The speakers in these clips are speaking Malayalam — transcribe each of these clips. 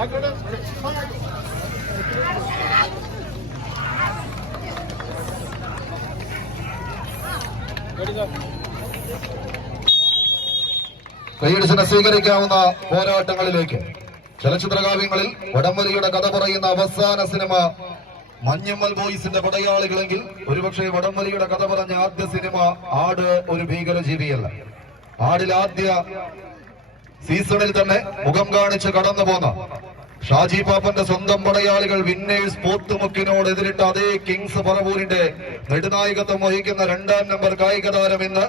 കൈയടിച്ചിനെ സ്വീകരിക്കാവുന്ന പോരാട്ടങ്ങളിലേക്ക്. ചലച്ചിത്രകാവ്യങ്ങളിൽ വടംവലിയുടെ കഥ പറയുന്ന അവസാന സിനിമ മഞ്ഞമ്മൽ ബോയ്സിന്റെ പടയാളികളെങ്കിൽ ഒരുപക്ഷെ വടംവലിയുടെ കഥ പറഞ്ഞ ആദ്യ സിനിമ ആട് ഒരു ഭീകരജീവിയല്ല. ആടിൽ ആദ്യ സീസണിൽ തന്നെ മുഖം കാണിച്ച് കടന്നു പോന്ന ഷാജി പാപ്പന്റെ സ്വന്തം പടയാളികൾ വിന്നേഴ്സ് പോത്തുമുക്കിനോട് എതിരിട്ട അതേ കിങ്സ് പറവൂരിന്റെ നെടുനായകത്വം വഹിക്കുന്ന 2ാം നമ്പർ കായിക താരം ഇന്ന്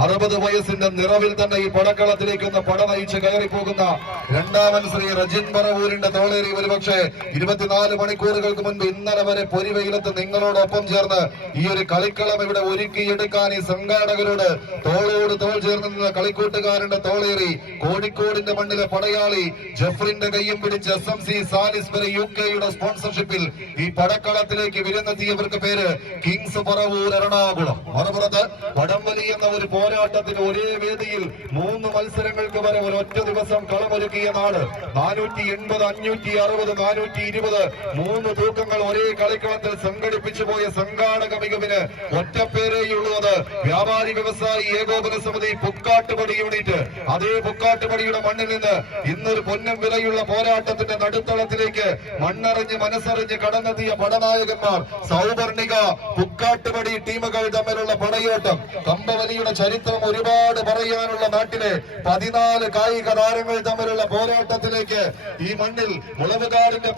60 വയസ്സിന്റെ നിറവിൽ തന്നെ ഈ പടക്കളത്തിലേക്ക് പട നയിച്ച് കയറിപ്പോകുന്ന 2ാമൻ ശ്രീ റജിൻ പറവൂരിന്റെ തോളേറി ഒരുപക്ഷെ 24 മണിക്കൂറുകൾക്ക് മുൻപ് ഇന്നലെ വരെ പൊരിവെയിലത്ത് നിങ്ങളോടൊപ്പം ചേർന്ന് ഈ ഒരു കളിക്കളം ഇവിടെ ഒരുക്കിയെടുക്കാൻ ഈ സംഘാടകരോട് തോളോട് തോൾ ചേർന്ന് നിന്ന കളിക്കൂട്ടുകാരന്റെ തോളേറി കോഴിക്കോടിന്റെ മണ്ണിലെ പടയാളി ജഫ്രിന്റെ കയ്യും പിടിച്ച് SMC സാലിസ്ബറി UK സ്പോൺസർഷിപ്പിൽ ഈ പടക്കളത്തിലേക്ക് വിരുന്നെത്തിയവർക്ക് പേര് കിങ്സ് പറവൂർ എറണാകുളം. മറുപുറത്ത് വടംവലി എന്ന ഒരു പോരാട്ടത്തിന് ഒരേ വേദിയിൽ 3 മത്സരങ്ങൾക്ക് വരെ ഒരൊറ്റ ദിവസം കളമൊരുക്കിയ നാട്. 480, 560, 420 3 തൂക്കങ്ങൾ ഒരേ കളിക്കളത്തിൽ സംഘടിപ്പിച്ചു പോയ സംഘാടക മികവിന് ഒറ്റപ്പേരേയുള്ളൂ. അത് വ്യാപാരി വ്യവസായി ഏകോപന സമിതി പുക്കാട്ടുപടി യൂണിറ്റ്. അതേ പുക്കാട്ടുപടിയുടെ മണ്ണിൽ നിന്ന് ഇന്നൊരു പൊന്നും വിലയുള്ള പോരാട്ടത്തിന്റെ നടുത്തളത്തിലേക്ക് മണ്ണറിഞ്ഞ് മനസ്സറിഞ്ഞ് കടന്നെത്തിയ പടനായകന്മാർ സൗവർണിക പുക്കാട്ടുപടി ടീമുകൾ തമ്മിലുള്ള പടയോട്ടം. കമ്പവലിയുടെ ചരിത്രം ഒരുപാട് പറയാനുള്ള നാട്ടിലെ 14 കായിക താരങ്ങൾ തമ്മിലുള്ള പോരാട്ടത്തിലേക്ക് ഈ മണ്ണിൽ മുളവുകാടിന്റെ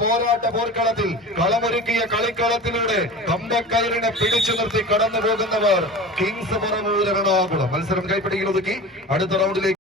പോർക്കളത്തിൽ കളമൊരുക്കിയ കളിക്കളത്തിലൂടെ കമ്പക്കയറിനെ പിടിച്ചു നിർത്തി കടന്നു പോകുന്നവർ കിങ്സ് പറവൂർ എറണാകുളം. മത്സരം കൈപ്പിടിയിൽ ഒതുക്കി അടുത്ത റൗണ്ടിലേക്ക്